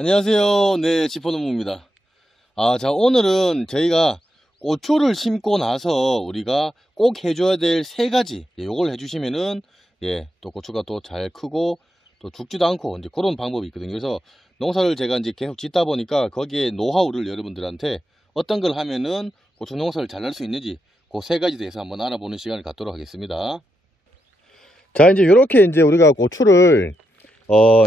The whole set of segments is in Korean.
안녕하세요. 네, 지포농부입니다. 자, 오늘은 저희가 고추를 심고 나서 우리가 꼭 해줘야 될 3가지, 요걸 해주시면은, 또 고추가 또 잘 크고, 또 죽지도 않고, 이제 그런 방법이 있거든요. 그래서 농사를 제가 이제 계속 짓다 보니까 거기에 노하우를 여러분들한테 어떤 걸 하면은 고추 농사를 잘 할 수 있는지, 그 3가지 대해서 한번 알아보는 시간을 갖도록 하겠습니다. 자, 이제 이렇게 이제 우리가 고추를,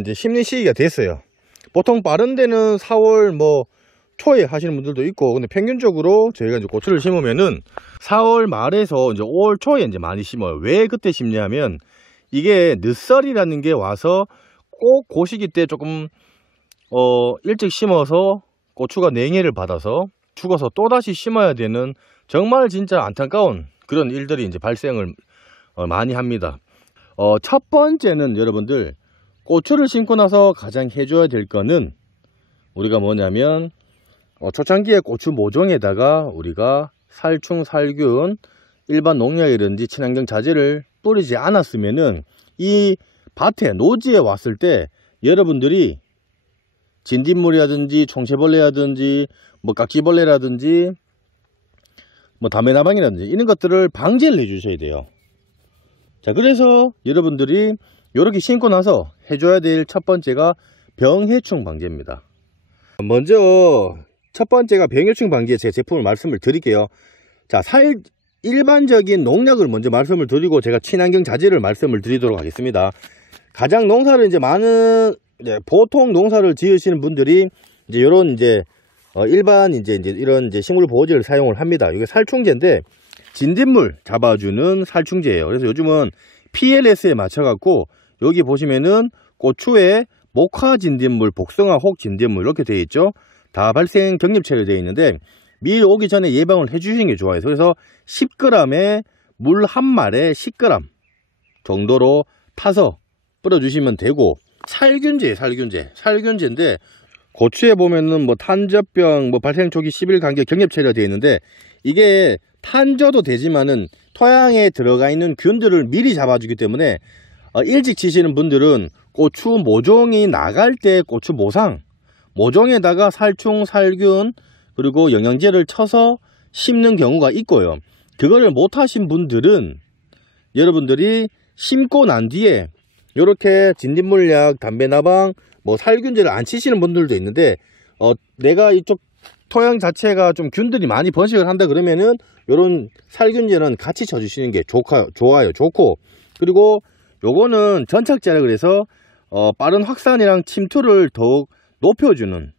이제 심는 시기가 됐어요. 보통 빠른 데는 4월 초에 하시는 분들도 있고, 근데 평균적으로 저희가 이제 고추를 심으면은 4월 말에서 이제 5월 초에 이제 많이 심어요. 왜 그때 심냐면 이게 늦설이라는 게 와서 꼭 그 시기 때 조금 일찍 심어서 고추가 냉해를 받아서 죽어서 또다시 심어야 되는 정말 진짜 안타까운 그런 일들이 이제 발생을 많이 합니다. 첫 번째는 여러분들, 고추를 심고 나서 가장 해줘야 될 거는 우리가 뭐냐면 초창기에 고추 모종에다가 우리가 살충, 살균, 일반 농약이라든지 친환경 자재를 뿌리지 않았으면은 이 밭에 노지에 왔을 때 여러분들이 진딧물이라든지 총새벌레라든지 깍지벌레라든지 담배나방이라든지 이런 것들을 방지를 해 주셔야 돼요. 자, 그래서 여러분들이 이렇게 심고 나서 해줘야 될 첫 번째가 병해충 방지입니다. 먼저 첫 번째가 병해충 방지에 제 제품을 말씀을 드릴게요. 자, 일반적인 농약을 먼저 말씀을 드리고 제가 친환경 자재를 말씀을 드리도록 하겠습니다. 가장 농사를 이제 보통 농사를 지으시는 분들이 이제 이런 일반 이런 식물 보호제를 사용을 합니다. 이게 살충제인데 진딧물 잡아주는 살충제예요. 그래서 요즘은 PLS에 맞춰 갖고 여기 보시면은 고추에 목화 진딧물, 복숭아 혹 진딧물 이렇게 되어 있죠. 다 발생 경립체로 되어 있는데 미리 오기 전에 예방을 해주시는 게 좋아요. 그래서 10g에 물 한 말에 10g 정도로 타서 뿌려주시면 되고, 살균제인데 고추에 보면은 탄저병, 발생 초기 10일 간격 경립체로 되어 있는데 이게 탄저도 되지만은 토양에 들어가 있는 균들을 미리 잡아주기 때문에 일찍 치시는 분들은 고추 모종이 나갈 때 고추 모종에다가 살충, 살균 그리고 영양제를 쳐서 심는 경우가 있고요. 그거를 못 하신 분들은 여러분들이 심고 난 뒤에 이렇게 진딧물약, 담배나방, 살균제를 안 치시는 분들도 있는데 내가 이쪽 토양 자체가 좀 균들이 많이 번식을 한다 그러면은 이런 살균제는 같이 쳐주시는 게 좋아요. 좋고, 그리고 요거는 전착제라 그래서 빠른 확산이랑 침투를 더욱 높여주는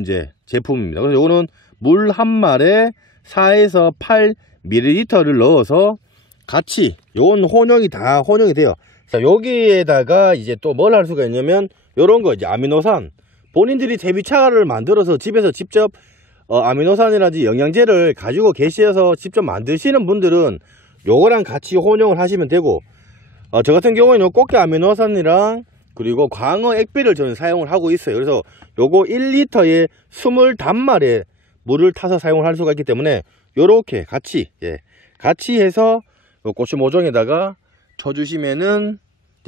이제 제품입니다. 그래서 요거는 물 한 말에 4에서 8ml를 넣어서 같이, 요건 다 혼용이 돼요. 자, 여기에다가 이제 또 뭘 할 수가 있냐면 요런 거 이제 아미노산, 본인들이 대비차를 만들어서 집에서 직접 아미노산이라든지 영양제를 가지고 계셔서 직접 만드시는 분들은 요거랑 같이 혼용을 하시면 되고, 저 같은 경우에는 꽃게 아미노산이랑 그리고 광어 액비를 저는 사용을 하고 있어요. 그래서 요거 1리터에 25마리의 물을 타서 사용을 할 수가 있기 때문에 요렇게 같이 해서 고추 모종에다가 쳐주시면은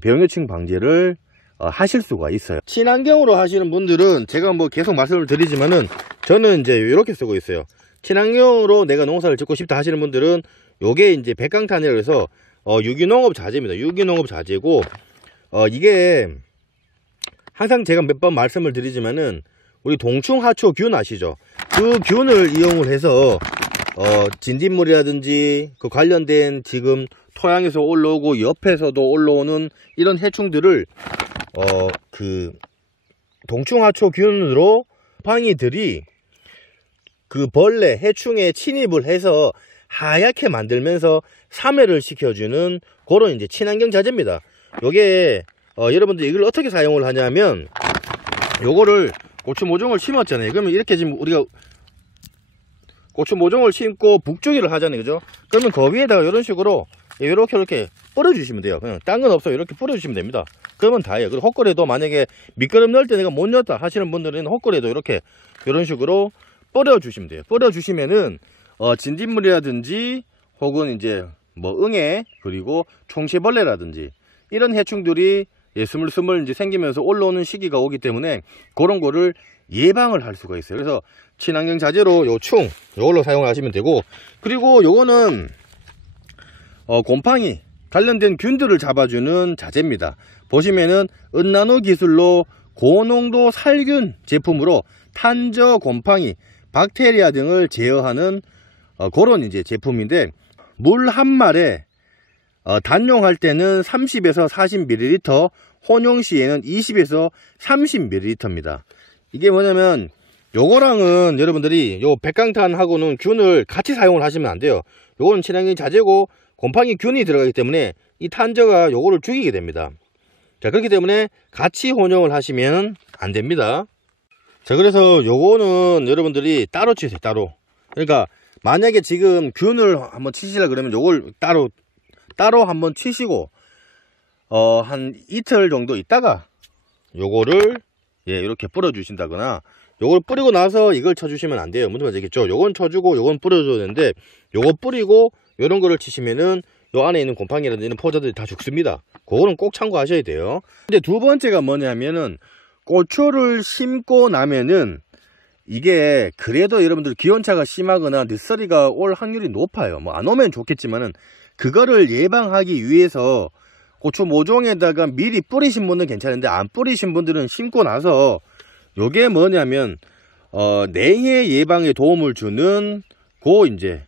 병해충 방지를 하실 수가 있어요. 친환경으로 하시는 분들은 제가 계속 말씀을 드리지만은 저는 이제 이렇게 쓰고 있어요. 친환경으로 내가 농사를 짓고 싶다 하시는 분들은 요게 이제 백강탄이라고 해서 유기농업 자재입니다. 유기농업 자재고, 이게 항상 제가 몇 번 말씀을 드리지만은 우리 동충하초균 아시죠? 그 균을 이용을 해서 진딧물이라든지 그 관련된 지금 토양에서 올라오고 옆에서도 올라오는 이런 해충들을 그 동충하초균으로 팡이들이 그 벌레, 해충에 침입을 해서 하얗게 만들면서 사멸을 시켜주는 그런 이제 친환경 자재입니다. 요게 여러분들 이걸 어떻게 사용을 하냐면, 요거를 고추 모종을 심었잖아요. 그러면 이렇게 지금 우리가 고추 모종을 심고 북주기를 하잖아요, 그죠? 그러면 그 위에다가 이런 식으로 이렇게 뿌려주시면 돼요. 그냥 딴 건 없어요. 이렇게 뿌려주시면 됩니다. 그러면 다예요. 그리고 헛거리도 만약에 밑거름 넣을 때 내가 못 넣었다 하시는 분들은 헛거리도 이런 식으로 뿌려주시면 돼요. 뿌려주시면은 진딧물이라든지 혹은 이제 응애 그리고 총새벌레라든지 이런 해충들이 스물스물 이제 생기면서 올라오는 시기가 오기 때문에 그런 거를 예방을 할 수가 있어요. 그래서 친환경 자재로 요 충, 요걸로 사용을 하시면 되고, 그리고 요거는 곰팡이 관련된 균들을 잡아주는 자재입니다. 보시면은 은나노 기술로 고농도 살균 제품으로 탄저, 곰팡이, 박테리아 등을 제어하는 그런 이제 제품인데, 물 한 말에 단용할 때는 30에서 40ml, 혼용 시에는 20에서 30ml입니다. 이게 뭐냐면 요거랑은 여러분들이 요 백강탄하고는 균을 같이 사용을 하시면 안 돼요. 요거는 친환경 자재고 곰팡이 균이 들어가기 때문에 이 탄저가 요거를 죽이게 됩니다. 자, 그렇기 때문에 같이 혼용을 하시면 안 됩니다. 자, 그래서 요거는 여러분들이 따로 치세요. 따로. 그러니까 만약에 지금 균을 한번 치시려 그러면 요걸 따로 한번 치시고 한 이틀 정도 있다가 요거를 이렇게 뿌려 주신다거나, 요걸 뿌리고 나서 이걸 쳐주시면 안 돼요. 무슨 말인지 알겠죠? 요건 쳐주고 요건 뿌려줘야 되는데, 요거 뿌리고 요런 거를 치시면은 요 안에 있는 곰팡이라든지 이런 포자들이 다 죽습니다. 그거는 꼭 참고하셔야 돼요. 근데 두 번째가 뭐냐면은, 고추를 심고 나면은 이게 그래도 여러분들 기온차가 심하거나 늦서리가 올 확률이 높아요. 뭐 안 오면 좋겠지만은, 그거를 예방하기 위해서 고추 모종에다가 미리 뿌리신 분은 괜찮은데, 안 뿌리신 분들은 심고 나서 요게 뭐냐면 냉해 예방에 도움을 주는 이제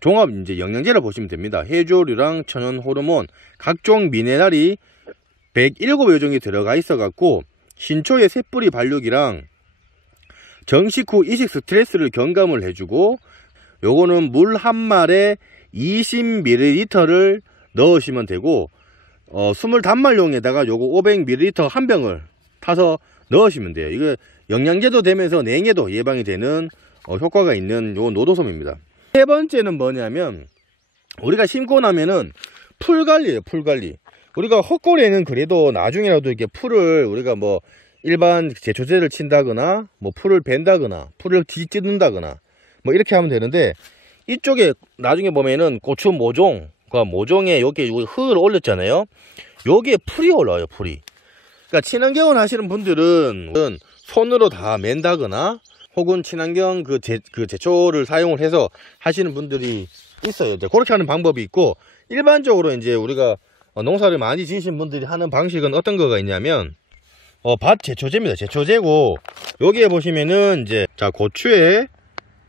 종합 이제 영양제를 보시면 됩니다. 해조류랑 천연 호르몬, 각종 미네랄이 107여 종이 들어가 있어 갖고 신초의 새뿌리 발육이랑 정식 후 이식 스트레스를 경감을 해주고, 요거는 물 한 말에 20ml를 넣으시면 되고, 20단말용에다가 요거 500ml 한 병을 타서 넣으시면 돼요. 이거 영양제도 되면서 냉해도 예방이 되는 효과가 있는 요 노도솜입니다. 세 번째는 뭐냐면, 우리가 심고 나면은 풀 관리예요. 풀 관리. 우리가 헛골에는 그래도 나중에라도 이렇게 풀을 우리가 뭐 일반 제초제를 친다거나 뭐 풀을 벤다거나 풀을 뒤집는다거나 뭐 이렇게 하면 되는데, 이쪽에 나중에 보면은 고추 모종에 여기 흙을 올렸잖아요. 여기에 풀이 올라와요. 풀이. 그러니까 친환경을 하시는 분들은 손으로 다 맨다거나 혹은 친환경 그 제초를 사용을 해서 하시는 분들이 있어요. 이제 그렇게 하는 방법이 있고, 일반적으로 이제 우리가 농사를 많이 지으신 분들이 하는 방식은 어떤 거가 있냐면, 밭 제초제입니다. 제초제고, 여기에 보시면은 이제 고추에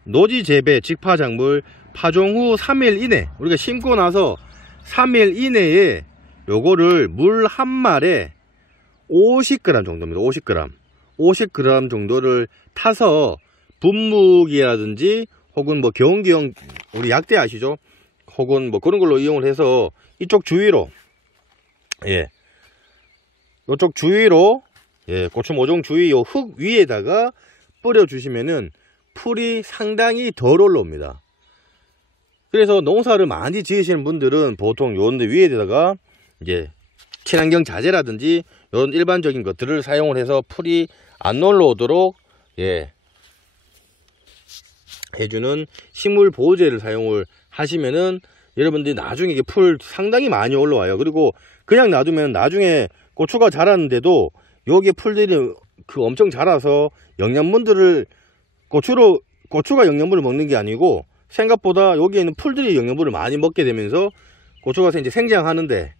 노지 재배 직파작물 파종 후 3일 이내, 우리가 심고 나서 3일 이내에 요거를 물 한 말에 50g 정도입니다. 50g 정도를 타서 분무기라든지 혹은 뭐 경운기용 우리 약대 아시죠? 혹은 뭐 그런 걸로 이용을 해서 이쪽 주위로, 이쪽 주위로, 고추 모종 주위 요 흙 위에다가 뿌려 주시면은 풀이 상당히 덜 올라옵니다. 그래서 농사를 많이 지으시는 분들은 보통 요런데 위에다가 이제 친환경 자재라든지 이런 일반적인 것들을 사용을 해서 풀이 안 올라오도록 해주는 식물 보호제를 사용을 하시면은 여러분들이 나중에 이게 풀 상당히 많이 올라와요. 그리고 그냥 놔두면 나중에 고추가 자랐는데도 여기에 풀들이 엄청 자라서 영양분들을 고추가 영양분을 먹는 게 아니고 생각보다 여기에 있는 풀들이 영양분을 많이 먹게 되면서 고추가 이제 생장하는데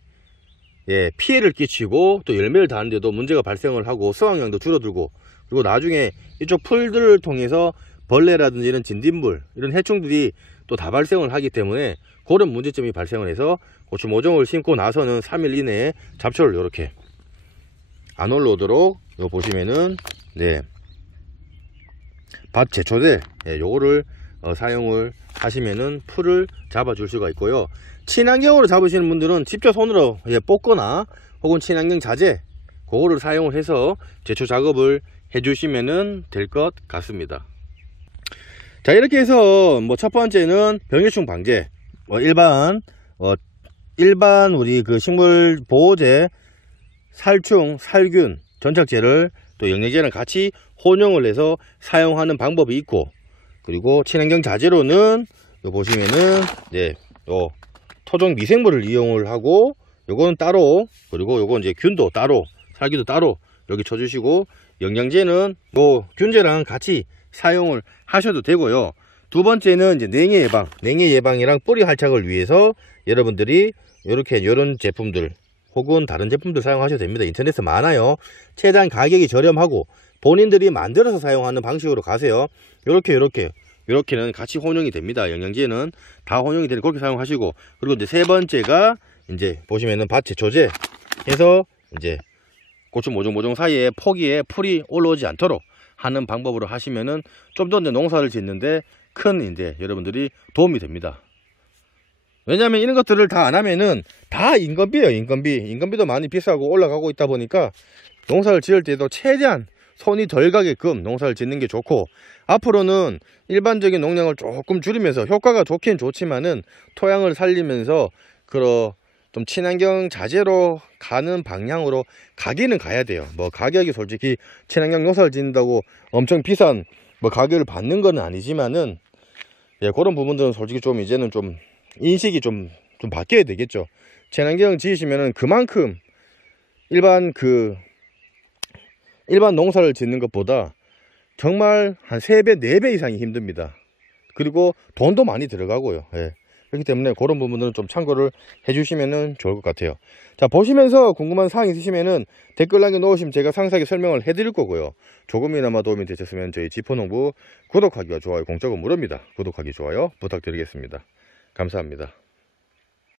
피해를 끼치고 또 열매를 다는데도 문제가 발생을 하고 수확량도 줄어들고, 그리고 나중에 이쪽 풀들을 통해서 벌레라든지 이런 진딧물, 이런 해충들이 또 다 발생을 하기 때문에 그런 문제점이 발생을 해서 고추 모종을 심고 나서는 3일 이내에 잡초를 이렇게 안 올라오도록 보시면은 밭 제초제 요거를 사용을 하시면은 풀을 잡아 줄 수가 있고요. 친환경으로 잡으시는 분들은 직접 손으로 뽑거나 혹은 친환경 자재 그거를 사용을 해서 제초 작업을 해 주시면은 될 것 같습니다. 자, 이렇게 해서 뭐 첫 번째는 병해충 방제, 일반 우리 그 식물 보호제, 살충, 살균, 전착제를 또 영양제랑 같이 혼용을 해서 사용하는 방법이 있고, 그리고 친환경 자재로는 요 보시면은 토종 미생물을 이용을 하고, 요거는 따로, 그리고 요거 이제 균도 따로 살균도 따로 여기 쳐주시고, 영양제는 뭐 균제랑 같이 사용을 하셔도 되고요. 두 번째는 이제 냉해 예방이랑 뿌리 활착을 위해서 여러분들이 이런 제품들 혹은 다른 제품들 사용하셔도 됩니다. 인터넷에 많아요. 최대한 가격이 저렴하고 본인들이 만들어서 사용하는 방식으로 가세요. 이렇게는 같이 혼용이 됩니다. 영양제는 다 혼용이 되는, 그렇게 사용하시고, 그리고 이제 세 번째가 이제 보시면은 밭에 조제 해서 이제 고추 모종 사이에 포기에 풀이 올라오지 않도록 하는 방법으로 하시면은 좀 더 농사를 짓는데 큰 이제 여러분들이 도움이 됩니다. 왜냐하면 이런 것들을 다 안 하면은 다 인건비예요. 인건비도 많이 비싸고 올라가고 있다 보니까 농사를 지을 때도 최대한 손이 덜 가게끔 농사를 짓는 게 좋고, 앞으로는 일반적인 농약을 조금 줄이면서 효과가 좋긴 좋지만은 토양을 살리면서 좀 친환경 자재로 가는 방향으로 가기는 가야 돼요. 뭐 가격이 솔직히 친환경 농사를 짓는다고 엄청 비싼 뭐 가격을 받는 건 아니지만은, 예, 그런 부분들은 솔직히 좀 이제는 좀 인식이 좀 바뀌어야 되겠죠. 친환경 지으시면은 그만큼 일반 농사를 짓는 것보다 정말 한 3배, 4배 이상이 힘듭니다. 그리고 돈도 많이 들어가고요. 예. 그렇기 때문에 그런 부분들은 좀 참고를 해주시면 좋을 것 같아요. 자, 보시면서 궁금한 사항 있으시면은 댓글 남겨놓으시면 제가 상세하게 설명을 해드릴 거고요. 조금이나마 도움이 되셨으면 저희 지포농부 구독하기와 좋아요 공짜고 무료입니다. 구독하기, 좋아요 부탁드리겠습니다. 감사합니다.